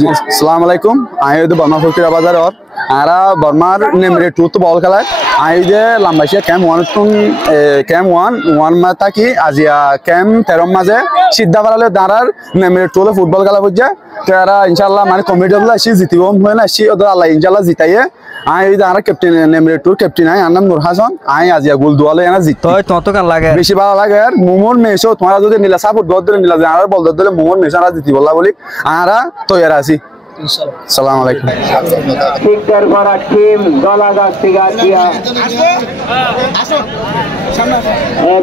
अस्सलाम वालेकुम आयो तो बर्मा फकीरा बाजार और आरा बर्मार ने मेरे टू तो बॉल खेला आयो जे लंबाशिया कैम वन तुम कैम वन माता की आजिया कैम तेरम माजे सिद्धा वाले दारार ने मेरे टू ले फुटबॉल खेला बुझे तेरा इंशाल्लाह माने कॉमेडी वाला ऐसी जीती वो मैं ना ऐसी उधर अल्लाह इंशाल्लाह जीताये आयो दारा कैप्टन ने मेरे टू कैप्टन है आनंद नूर हसन आयो आजिया गोल दुआले है ना जीत तो कर लगे बेशी बार लगे यार मोमोन में शो तुम्हारा जो नीला सापुट बहुत दिन नीला जाना बोल दो तो मोमोन में सारा जीती बोला बोली आरा तो यार ऐसी अस्सलाम वालेकुम टिकर बड़ा टीम दलागा सिगातिया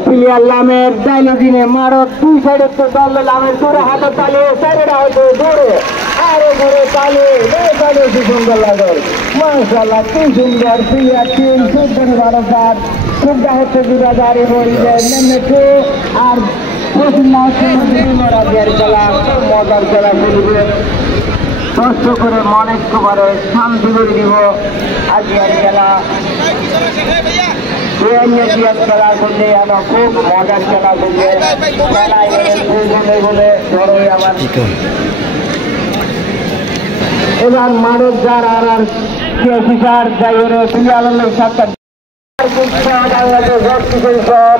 प्लेयर लामेर डायलॉजिने मारो दुई साइड तो दल लामेर তোরে হাত তালে সাইডে হয়তো দৌড়ে আরে ঘুরে তালে এই সাইডে কি সুন্দর লাগে মাশাআল্লাহ কি সুন্দর প্লেয়ার টিম সুন্দর বারবার সুন্দর হচ্ছে জুরাদারি হই যায় নেমেছে আর প্রথম ম্যাচে মরা দেয়ার খেলা মজার খেলা শুরু কষ্ট করে মনে করে শান্তি করে দিব আজকের খেলা খেলা করলে আমরা খুব মজার খেলা করলে বলে ধরো আমার এবার মানব যার আর অফিসার যাই ওরে প্লেয়ারের সাথে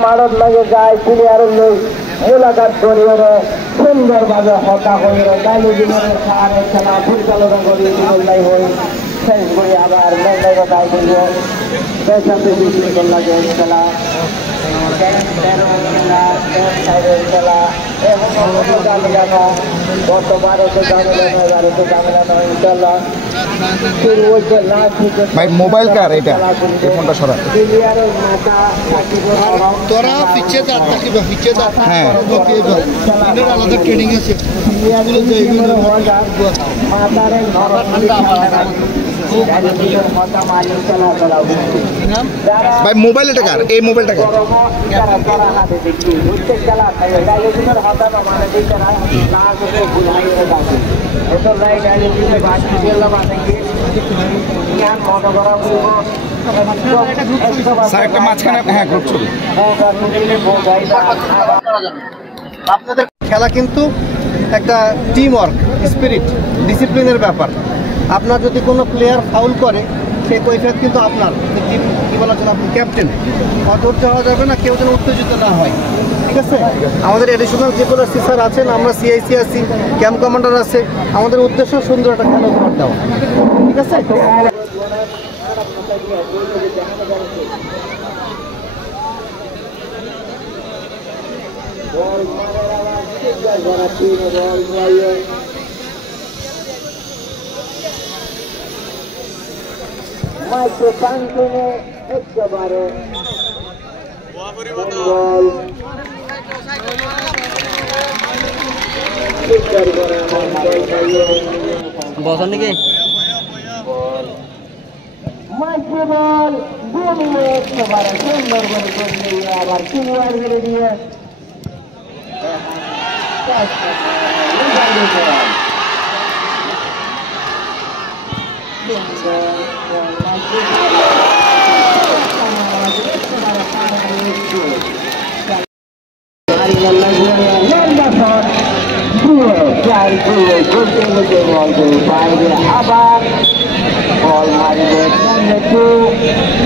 মানব লাগে যায় প্লেয়ারের মুলাকাত করি ওরে সুন্দরভাবে হতা হয়ে ডাইলে জীবনের সাহায্যে খেলা পরিচালনা করি নাই হই শেষ করে আবার মেঘায় দায় করব পেছাতে বিক্রি লাগে খেলা খেলা গতবারে তো জানলাম এবারে তো জানলাম ইনশাল্লাহ ভাই মোবাইল কার এটা এই ফোনটা সরা তোরা পিছে যা তাকি পিছে যা হ্যাঁ এর আলাদা ট্রেনিং আছে এগুলো যে এগুলো মাতারে ভাই মোবাইল এটা কার এই মোবাইলটা কার স্যার একটা মাঝখানে হ্যাঁ গ্রুপ ছবি আপনাদের খেলা কিন্তু একটা টিম ওয়ার্ক স্পিরিট ডিসিপ্লিনের ব্যাপার আপনার যদি কোনো প্লেয়ার ফাউল করে সেই কৈফিয়ত কিন্তু আপনার কি বলা চলে আপনি ক্যাপ্টেন অধৈর্য হওয়া যাবে না কেউ যেন উত্তেজিত না হয় ঠিক আছে আমাদের এডিশনাল যেগুলো সিসার আছেন আমরা সিআইসি আছি ক্যাম্প কমান্ডার আছে আমাদের উদ্দেশ্য সুন্দর একটা খেলা উপহার দেওয়া ঠিক আছে Maestro Pantone eccabare বসন নাকি Maestro ball bole eccabare সুন্দর করে করলে আবার কিনার করে দিয়ে আবার বল মারিবে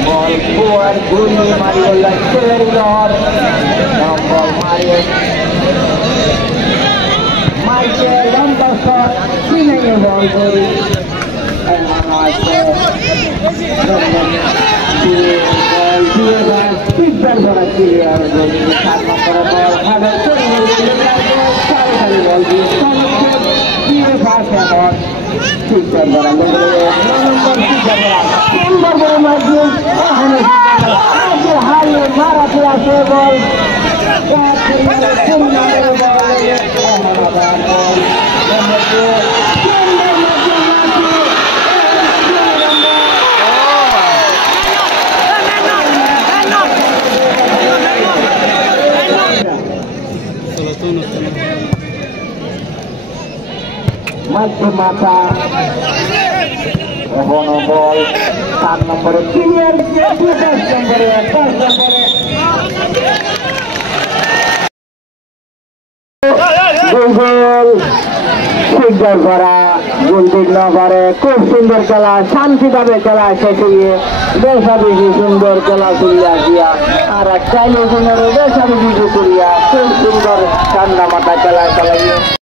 বল ফোয়ার গুলি মারিবে বল মারিয়ে মাইকে লম্বা শট কিনে বল করি মাথা বল 7 নম্বরে ক্লিয়ার 10 নম্বরে গোল বল সিগন্যাল করা গোলকিক না পারে খুব সুন্দর খেলা শান্তিভাবে খেলা শেষ হয়ে বেশি সুন্দর খেলা করিয়া দিয়া আর চাইলে বেশি করিয়া খুব সুন্দর ঠান্ডা মাথা খেলা খেলা